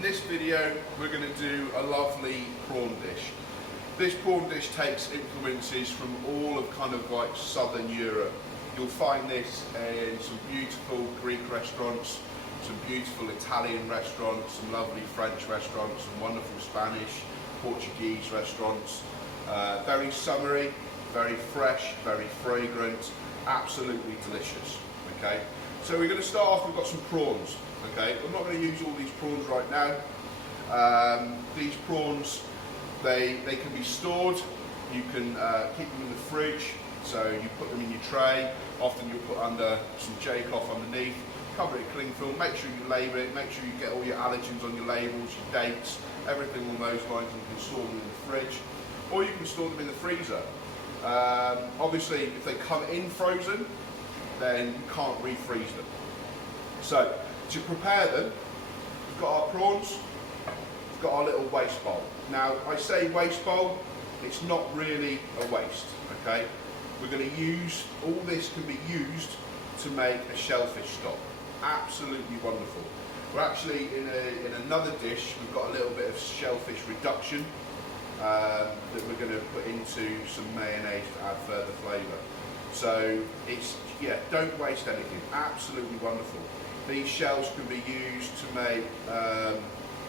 In this video we're going to do a lovely prawn dish. This prawn dish takes influences from all of kind of like southern Europe. You'll find this in some beautiful Greek restaurants, some beautiful Italian restaurants, some lovely French restaurants, some wonderful Spanish, Portuguese restaurants. Very summery, very fresh, very fragrant, absolutely delicious. Okay, so we're going to start off, we've got some prawns. Okay, I'm not going to use all these prawns right now. These prawns, they can be stored. You can keep them in the fridge, so you put them in your tray. Often you'll put under some J-cloth underneath, cover it in cling film, make sure you label it, make sure you get all your allergens on your labels, your dates, everything along those lines, and you can store them in the fridge. Or you can store them in the freezer. Obviously, if they come in frozen, then you can't refreeze them. So, to prepare them, we've got our prawns, we've got our little waste bowl. Now, I say waste bowl, it's not really a waste, okay? We're going to use, all this can be used to make a shellfish stock. Absolutely wonderful. We're actually, in another dish, we've got a little bit of shellfish reduction that we're going to put into some mayonnaise to add further flavour. So, it's, yeah, don't waste anything. Absolutely wonderful. These shells can be used to make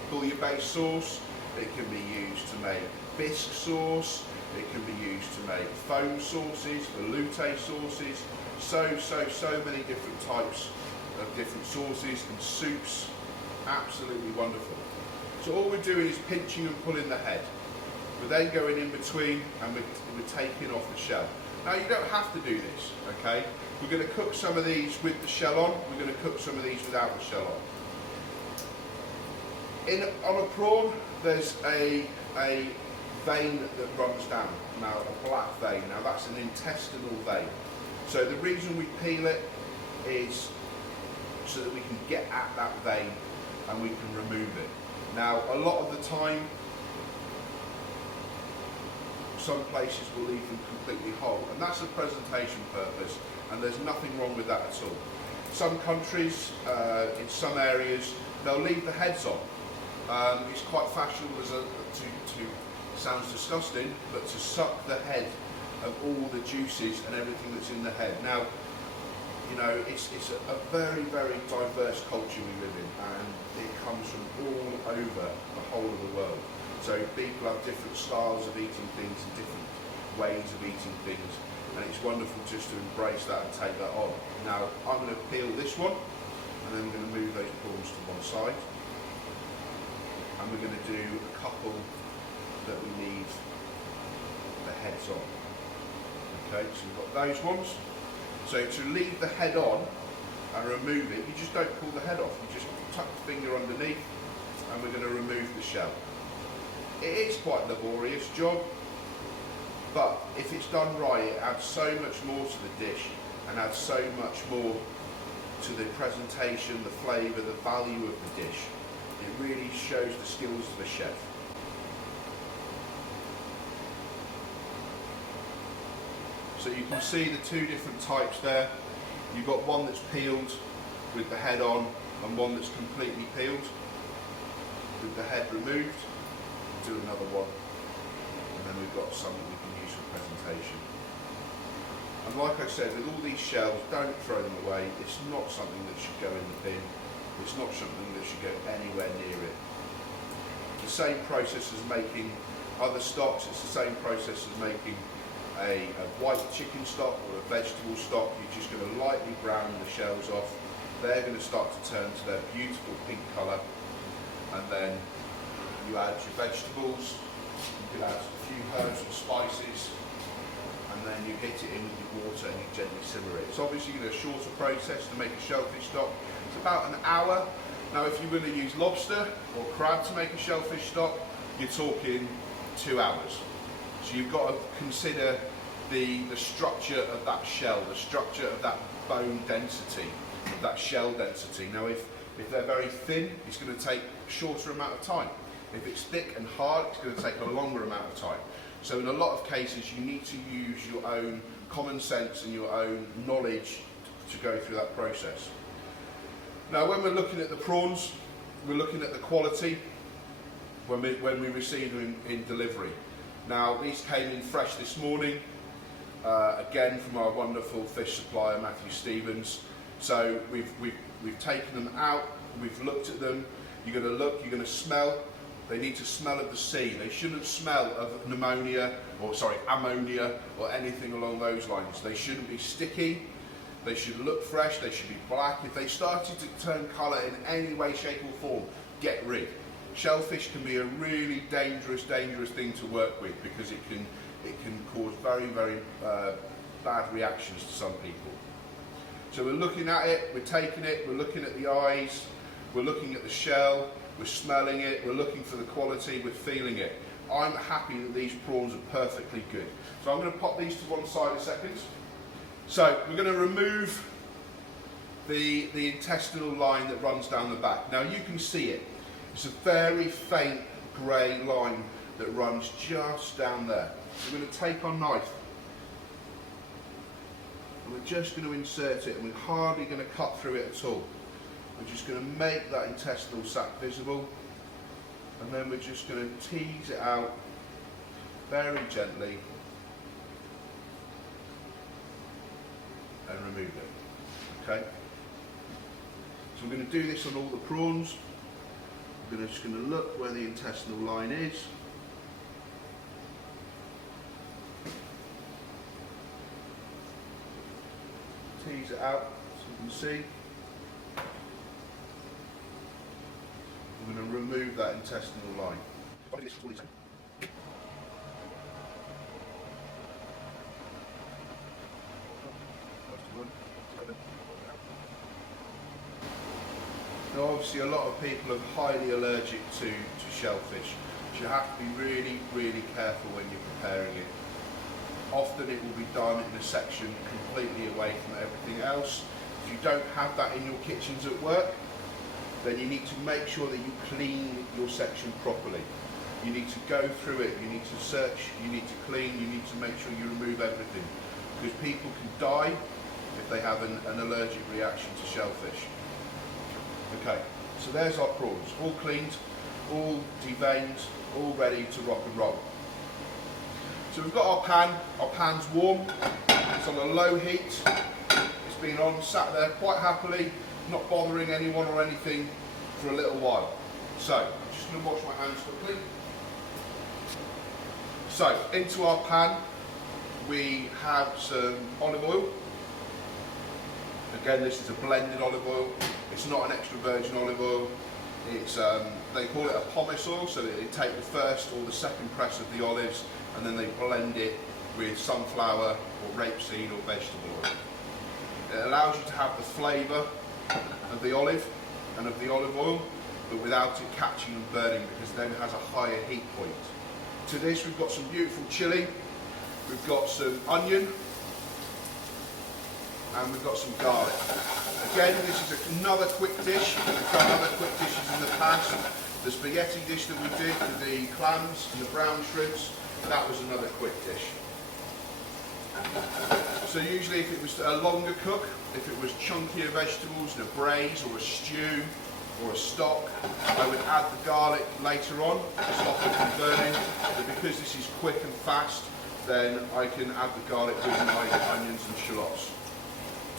bouillabaisse sauce, it can be used to make bisque sauce, it can be used to make foam sauces, velouté sauces, so many different types of different sauces and soups. Absolutely wonderful. So all we're doing is pinching and pulling the head. We're then going in between and we're taking off the shell. Now you don't have to do this, okay? We're going to cook some of these with the shell on, we're going to cook some of these without the shell on. On a prawn, there's a vein that runs down, now a black vein. Now that's an intestinal vein. So the reason we peel it is so that we can get at that vein and we can remove it. Now a lot of the time, some places will leave them completely whole, and that's a presentation purpose, and there's nothing wrong with that at all. Some countries, in some areas, they'll leave the heads on. It's quite fashionable sounds disgusting, but to suck the head of all the juices and everything that's in the head. Now, you know, it's a very, very diverse culture we live in, and it comes from all over the whole of the world. So people have different styles of eating things and different ways of eating things, and it's wonderful just to embrace that and take that on. Now, I'm going to peel this one, and then we're going to move those prawns to one side, and we're going to do a couple that we need the heads on. Okay, so we've got those ones. So to leave the head on and remove it, you just don't pull the head off, you just tuck the finger underneath, and we're going to remove the shell. It is quite a laborious job, but if it's done right, it adds so much more to the dish and adds so much more to the presentation, the flavour, the value of the dish. It really shows the skills of the chef. So you can see the two different types there. You've got one that's peeled with the head on and one that's completely peeled with the head removed. Do another one, and then we've got some that we can use for presentation. And like I said, with all these shells, don't throw them away. It's not something that should go in the bin. It's not something that should go anywhere near it. It's the same process as making other stocks. It's the same process as making a white chicken stock or a vegetable stock. You're just going to lightly brown the shells off. They're going to start to turn to their beautiful pink colour, and then you add your vegetables, you can add a few herbs and spices, and then you hit it in with your water and you gently simmer it. It's obviously a shorter process to make a shellfish stock. It's about an hour. Now if you're going to use lobster or crab to make a shellfish stock, you're talking 2 hours. So you've got to consider the structure of that shell, the structure of that bone density, of that shell density. Now if they're very thin, it's going to take a shorter amount of time. If it's thick and hard, it's going to take a longer amount of time. So in a lot of cases, you need to use your own common sense and your own knowledge to go through that process. Now when we're looking at the prawns, we're looking at the quality when we receive them in delivery. Now, these came in fresh this morning, again from our wonderful fish supplier, Matthew Stevens. So we've taken them out, we've looked at them. You're going to look, you're going to smell. They need to smell of the sea. They shouldn't smell of ammonia or anything along those lines. They shouldn't be sticky. They should look fresh. They should be black. If they started to turn colour in any way, shape or form, get rid. Shellfish can be a really dangerous thing to work with because it can cause very bad reactions to some people. So we're looking at it, we're taking it, we're looking at the eyes, we're looking at the shell, we're smelling it, we're looking for the quality, we're feeling it. I'm happy that these prawns are perfectly good. So I'm going to pop these to one side a second. So we're going to remove the intestinal line that runs down the back. Now you can see it. It's a very faint grey line that runs just down there. So we're going to take our knife and we're just going to insert it, and we're hardly going to cut through it at all. We're just going to make that intestinal sac visible, and then we're just going to tease it out very gently and remove it. Okay? So we're going to do this on all the prawns. We're just going to look where the intestinal line is. Tease it out so you can see. We're going to remove that intestinal line. Now obviously a lot of people are highly allergic to shellfish, so you have to be really careful when you're preparing it. Often it will be done in a section completely away from everything else. If you don't have that in your kitchens at work, then you need to make sure that you clean your section properly. You need to go through it, you need to search, you need to clean, you need to make sure you remove everything. Because people can die if they have an allergic reaction to shellfish. Okay, so there's our prawns, all cleaned, all deveined, all ready to rock and roll. So we've got our pan's warm, it's on a low heat, it's been on, sat there quite happily, not bothering anyone or anything for a little while. So, I'm just going to wash my hands quickly. So, into our pan we have some olive oil. Again, this is a blended olive oil. It's not an extra virgin olive oil. It's they call it a pomace oil, so that they take the first or the second press of the olives and then they blend it with sunflower or rapeseed or vegetable oil. It allows you to have the flavour of the olive and of the olive oil, but without it catching and burning, because it then has a higher heat point. To this we've got some beautiful chilli, we've got some onion, and we've got some garlic. Again, this is another quick dish. We've done other quick dishes in the past. The spaghetti dish that we did with the clams and the brown shrimps, that was another quick dish. So usually if it was a longer cook, if it was chunkier vegetables in a braise or a stew or a stock, I would add the garlic later on to stop it from burning. But because this is quick and fast, then I can add the garlic with my onions and shallots.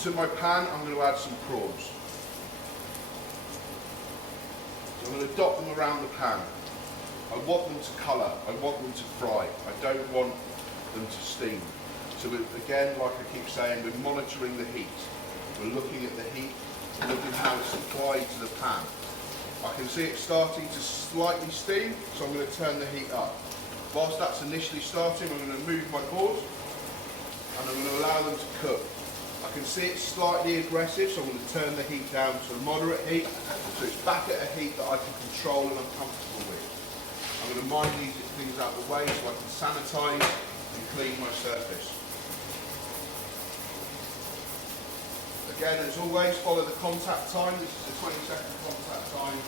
To my pan, I'm going to add some prawns. So I'm going to dot them around the pan. I want them to colour, I want them to fry, I don't want them to steam. So again, like I keep saying, we're monitoring the heat. We're looking at the heat, we're looking how it's applied to the pan. I can see it starting to slightly steam, so I'm going to turn the heat up. Whilst that's initially starting, I'm going to move my board and I'm going to allow them to cook. I can see it's slightly aggressive, so I'm going to turn the heat down to a moderate heat, so it's back at a heat that I can control and I'm comfortable with. I'm going to mind these things out of the way so I can sanitise and clean my surface. Again, as always, follow the contact time. This is a 20-second contact time.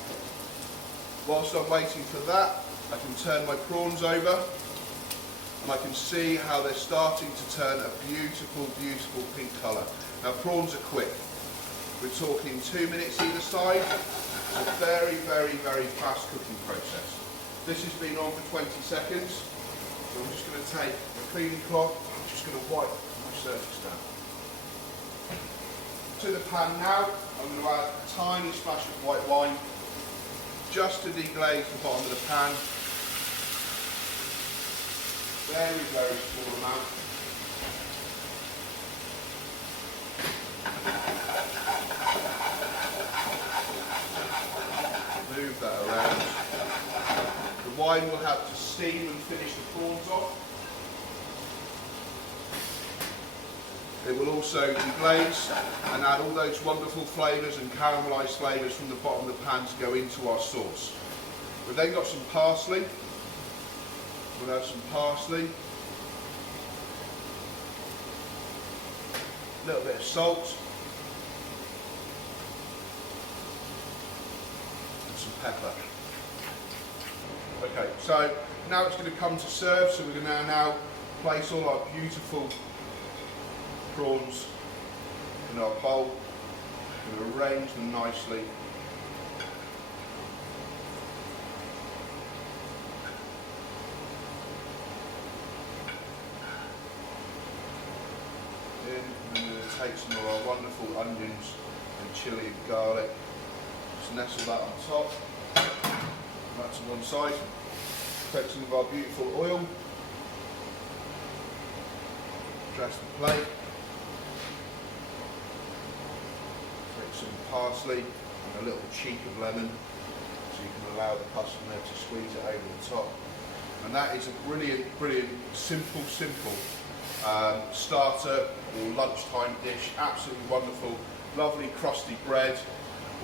Whilst I'm waiting for that, I can turn my prawns over and I can see how they're starting to turn a beautiful, beautiful pink colour. Now, prawns are quick. We're talking 2 minutes either side, It's a very, very, very fast cooking process. This has been on for 20 seconds. So I'm just going to take a cleaning cloth, I'm just going to wipe my surface down. To the pan now, I'm going to add a tiny splash of white wine, just to deglaze the bottom of the pan. Very, very small amount. Move that around. The wine will help to steam and finish the prawns off. It will also deglaze and add all those wonderful flavours and caramelised flavours from the bottom of the pan to go into our sauce. We've then got some parsley. We'll add some parsley. A little bit of salt. And some pepper. Okay, so now it's going to come to serve, so we're going to now place all our beautiful prawns in our bowl. We're going to arrange them nicely. And then we're going to take some of our wonderful onions and chilli and garlic. Just nestle that on top. That to one side. Take some of our beautiful oil. Dress the plate. Take some parsley and a little cheek of lemon, so you can allow the customer to squeeze it over the top. And that is a brilliant, brilliant, simple starter or lunchtime dish. Absolutely wonderful. Lovely crusty bread,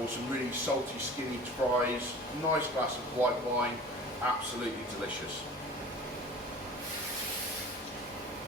or some really salty, skinny fries. Nice glass of white wine. Absolutely delicious.